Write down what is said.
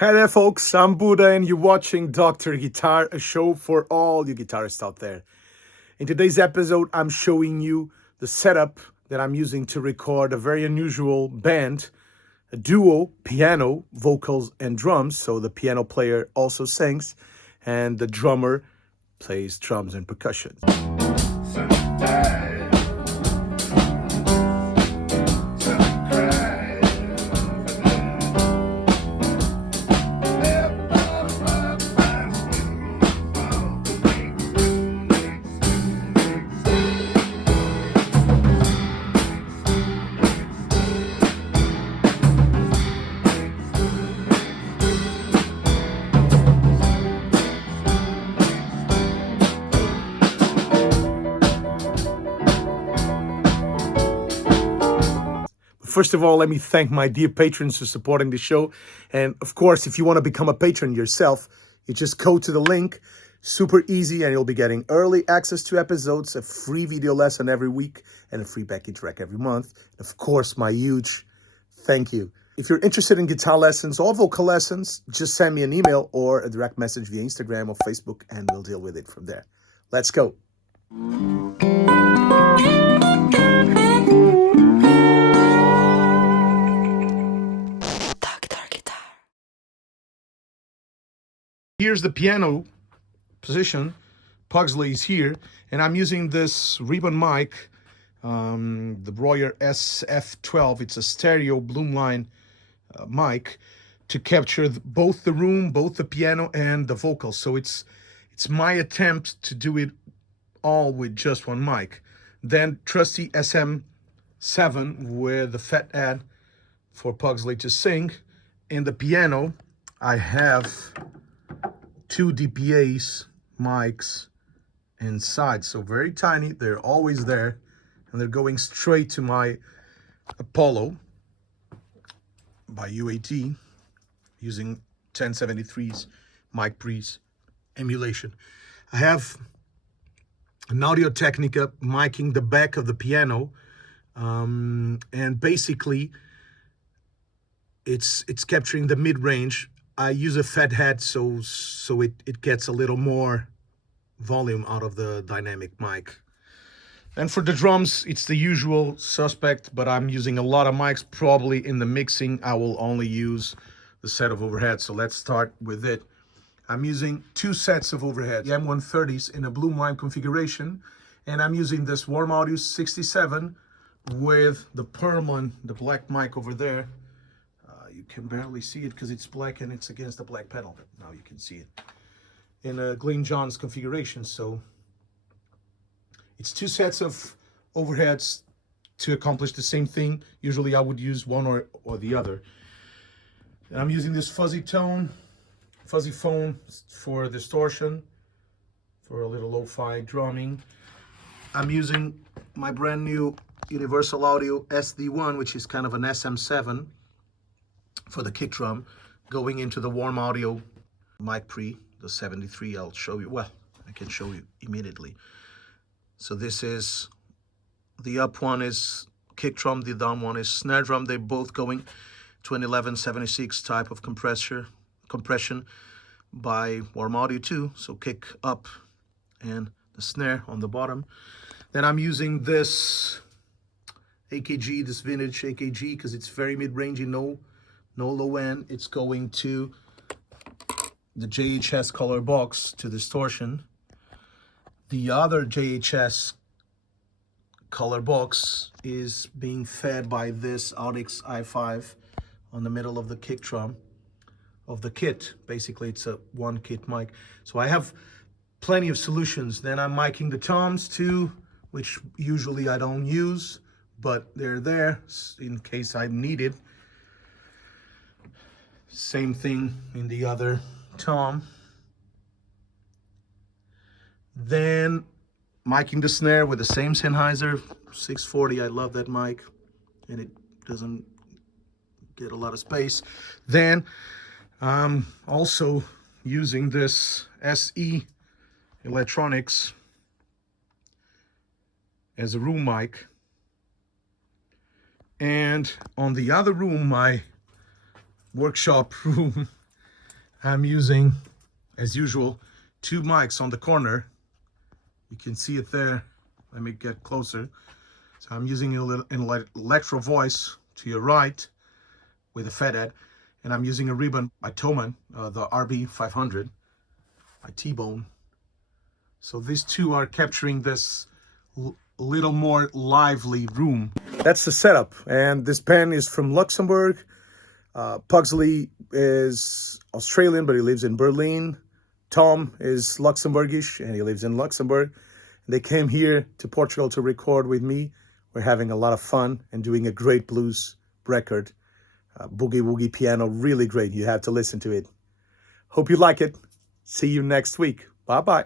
Hi there, folks. I'm Budda, and you're watching Dr. Guitar, a show for all you guitarists out there. In today's episode, I'm showing you the setup that I'm using to record a very unusual band, a duo, piano, vocals, and drums. So the piano player also sings, and the drummer plays drums and percussion. First of all, let me thank my dear patrons for supporting the show. And of course, if you want to become a patron yourself, you just go to the link. Super easy, and you'll be getting early access to episodes, a free video lesson every week, and a free package track every month. And of course, my huge thank you. If you're interested in guitar lessons or vocal lessons, just send me an email or a direct message via Instagram or Facebook, and we'll deal with it from there. Let's go. Here's the piano position. Pugsley is here, and I'm using this ribbon mic, the Royer SF12. It's a stereo Bloomline mic to capture both the room, both the piano and the vocals. So it's my attempt to do it all with just one mic. Then trusty SM7 with the fat ad for Pugsley to sing. In the piano, I have two DPAs mics inside, so very tiny. They're always there, and they're going straight to my Apollo by UAT using 1073's mic pre's emulation. I have an Audio Technica miking the back of the piano, and basically it's capturing the mid-range. I use a fat head so it gets a little more volume out of the dynamic mic. And for the drums, it's the usual suspect, but I'm using a lot of mics. Probably in the mixing, I will only use the set of overheads. So let's start with it. I'm using two sets of overheads, the M130s in a Bloomline configuration, and I'm using this Warm Audio 67 with the Perlman, the black mic over there. You can barely see it because it's black and it's against the black pedal. Now you can see it in a Glenn Johns configuration. So it's two sets of overheads to accomplish the same thing. Usually I would use one or the other. And I'm using this fuzzy phone for distortion, for a little lo-fi drumming. I'm using my brand new Universal Audio SD1, which is kind of an SM7 for the kick drum, going into the Warm Audio mic pre, the 73. I'll show you, well, I can show you immediately. So this is, the up one is kick drum, the down one is snare drum. They're both going to an 1176 type of compression by Warm Audio 2. So kick up and the snare on the bottom. Then I'm using this AKG, this vintage AKG, because it's very mid-rangey, no low end. It's going to the JHS color box to distortion. The other JHS color box is being fed by this Audix i5 on the middle of the kick drum of the kit. Basically, it's a one kit mic. So I have plenty of solutions. Then I'm miking the toms too, which usually I don't use, but they're there in case I need it. Same thing in the other tom. Then miking the snare with the same Sennheiser 640. I love that mic, and it doesn't get a lot of space. Then I'm also using this SE Electronics as a room mic. And on the other room, my workshop room, I'm using, as usual, 2 mics on the corner. You can see it there. Let me get closer. So I'm using a little electro voice to your right with a fethead, and I'm using a ribbon by Thomann, the RB500, by T-Bone. So these two are capturing this little more lively room. That's the setup, and this band is from Luxembourg. Pugsley is Australian, but he lives in Berlin. Tom is Luxembourgish, and he lives in Luxembourg. They came here to Portugal to record with me. We're having a lot of fun and doing a great blues record. Boogie woogie piano, really great. You have to listen to it. Hope you like it. See you next week. Bye-bye.